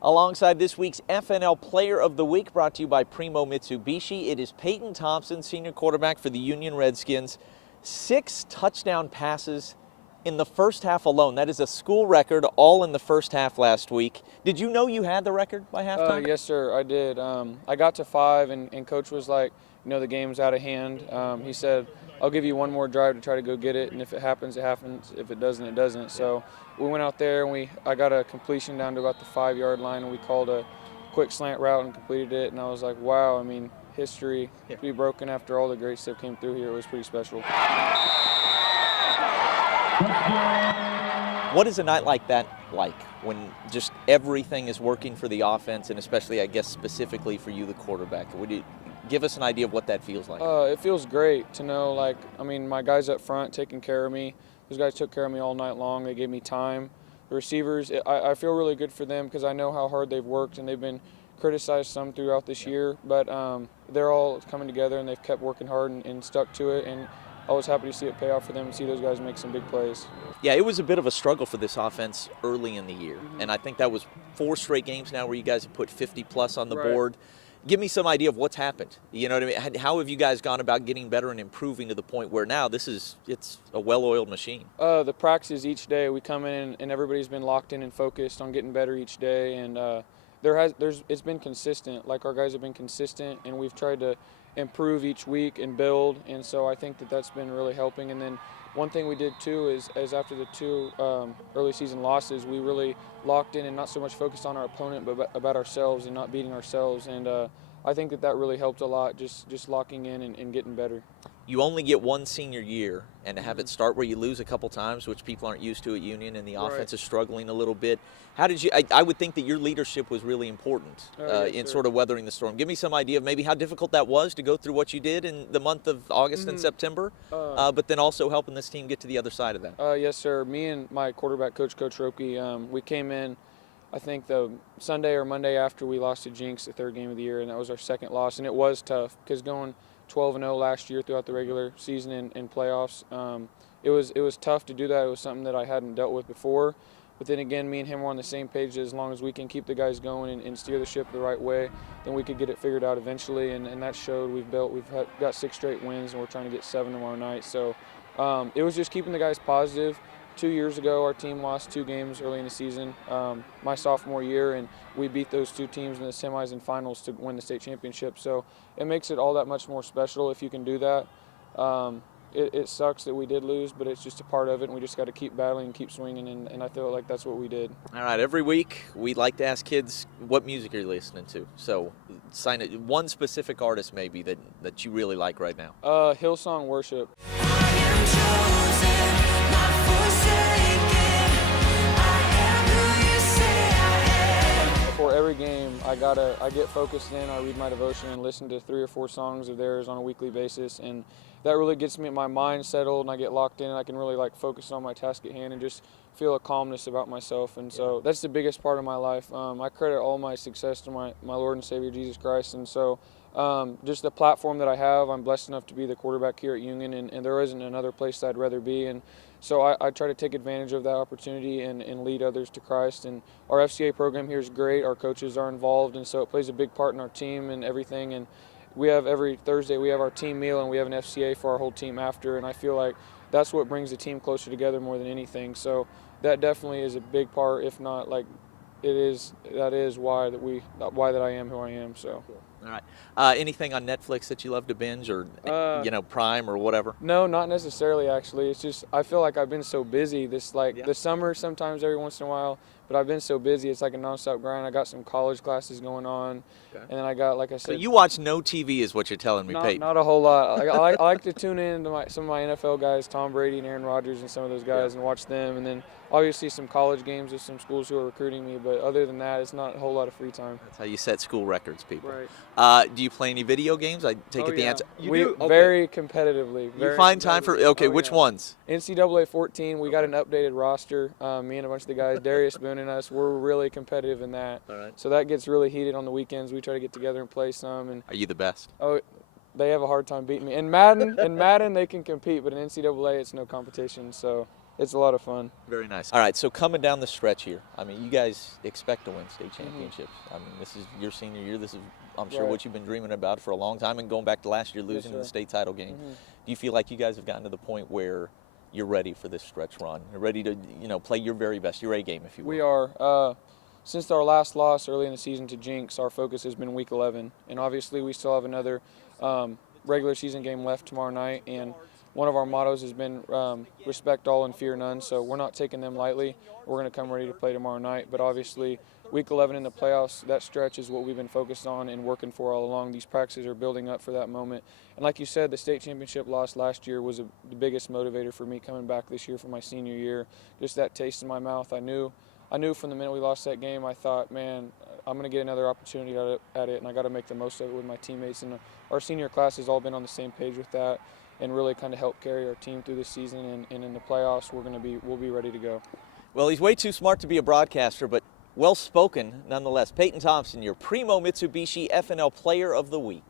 Alongside this week's FNL Player of the Week, brought to you by Primo Mitsubishi, it is Peyton Thompson, senior quarterback for the Union Redskins. 6 touchdown passes in the first half alone. That is a school record, all in the first half last week. Did you know you had the record by halftime? Yes, sir, I did. I got to 5, and Coach was like, the game's out of hand. He said, I'll give you one more drive to try to go get it, and if it happens, it happens. If it doesn't, it doesn't. So we went out there, and I got a completion down to about the 5-yard line, and we called a quick slant route and completed it. And I was like, wow, history to be broken after all the great stuff came through here. It was pretty special. What is a night like that like, when just everything is working for the offense, and especially, I guess, specifically for you, the quarterback? Would you give us an idea of what that feels like? It feels great to know, my guys up front taking care of me. Those guys took care of me all night long. They gave me time. The receivers, I feel really good for them because I know how hard they've worked, and they've been criticized some throughout this year, but they're all coming together, and they've kept working hard and stuck to it, and I was happy to see it pay off for them and see those guys make some big plays. Yeah, it was a bit of a struggle for this offense early in the year, and I think that was 4 straight games now where you guys have put 50-plus on the board. Give me some idea of what's happened. You know what I mean? How have you guys gone about getting better and improving to the point where now it's a well-oiled machine? The practices each day, we come in and everybody's been locked in and focused on getting better each day, and it's been consistent. Like, our guys have been consistent, and we've tried to improve each week and build, and so I think that's been really helping. And then one thing we did too is after the 2 early season losses, we really locked in and not so much focused on our opponent, but about ourselves and not beating ourselves. And I think that really helped a lot, just locking in and getting better. You only get one senior year, and to have it start where you lose a couple times, which people aren't used to at Union, and the offense is struggling a little bit. How did you? I would think that your leadership was really important in sort of weathering the storm. Give me some idea of maybe how difficult that was to go through what you did in the month of August and September, but then also helping this team get to the other side of that. Yes, sir. Me and my quarterback coach, Coach Roque, we came in, I think the Sunday or Monday after we lost to Jinx, the 3rd game of the year, and that was our 2nd loss, and it was tough because going 12-0 last year throughout the regular season and playoffs, it was tough to do that. It was something that I hadn't dealt with before. But then again, me and him were on the same page that as long as we can keep the guys going and steer the ship the right way, then we could get it figured out eventually. And that showed. We've got 6 straight wins, and we're trying to get 7 tomorrow night. So it was just keeping the guys positive. 2 years ago, our team lost 2 games early in the season, my sophomore year, and we beat those 2 teams in the semis and finals to win the state championship. So it makes it all that much more special if you can do that. It sucks that we did lose, but it's just a part of it, and we just got to keep battling and keep swinging, and I feel like that's what we did. All right, every week we like to ask kids, what music are you listening to? So sign it, one specific artist maybe that you really like right now. Hillsong Worship. Before every game, I get focused in, I read my devotion and listen to 3 or 4 songs of theirs on a weekly basis, and that really gets my mind settled, and I get locked in, and I can really focus on my task at hand and just feel a calmness about myself. And so that's the biggest part of my life. I credit all my success to my Lord and Savior Jesus Christ, and so just the platform that I have, I'm blessed enough to be the quarterback here at Union, and there isn't another place that I'd rather be. And so I try to take advantage of that opportunity and lead others to Christ. And our FCA program here is great. Our coaches are involved, and so it plays a big part in our team and everything. And we have every Thursday, we have our team meal, and we have an FCA for our whole team after. And I feel like that's what brings the team closer together more than anything. So that definitely is a big part, if not that is why that I am who I am. So. All right. Anything on Netflix that you love to binge, or Prime or whatever? No, not necessarily. Actually, it's just I feel like I've been so busy. The summer sometimes every once in a while, but I've been so busy. It's like a nonstop grind. I got some college classes going on, and then I got, like I said. So you watch no TV, is what you're telling me, Peyton? Not a whole lot. I like to tune in to some of my NFL guys, Tom Brady and Aaron Rodgers, and some of those guys, and watch them, and then obviously some college games with some schools who are recruiting me. But other than that, it's not a whole lot of free time. That's how you set school records, people. Right. Do you play any video games? I take it the answer. We do? Very competitively. You find time for which ones? NCAA 14. We got an updated roster. Me and a bunch of the guys, Darius Boone and us, we're really competitive in that. All right. So that gets really heated on the weekends. We try to get together and play some. And are you the best? Oh, they have a hard time beating me. In Madden, they can compete, but in NCAA, it's no competition. So it's a lot of fun. Very nice. All right, so coming down the stretch here, I mean, you guys expect to win state championships. I mean, this is your senior year. This is, I'm sure, what you've been dreaming about for a long time, and going back to last year, losing in the state title game. Do you feel like you guys have gotten to the point where you're ready for this stretch run? You're ready to, play your very best, your A game, if you will? We are. Since our last loss early in the season to Jinx, our focus has been Week 11, and obviously we still have another regular season game left tomorrow night, and one of our mottos has been respect all and fear none, so we're not taking them lightly. We're going to come ready to play tomorrow night, but obviously Week 11 in the playoffs, that stretch is what we've been focused on and working for all along. These practices are building up for that moment, and like you said, the state championship loss last year was the biggest motivator for me coming back this year for my senior year. Just that taste in my mouth. I knew from the minute we lost that game, I thought, man, I'm going to get another opportunity at it, and I got to make the most of it with my teammates. And our senior class has all been on the same page with that, and really kind of help carry our team through this season. And in the playoffs, we'll be ready to go. Well, he's way too smart to be a broadcaster, but well spoken nonetheless. Peyton Thompson, your Primo Mitsubishi FNL Player of the Week.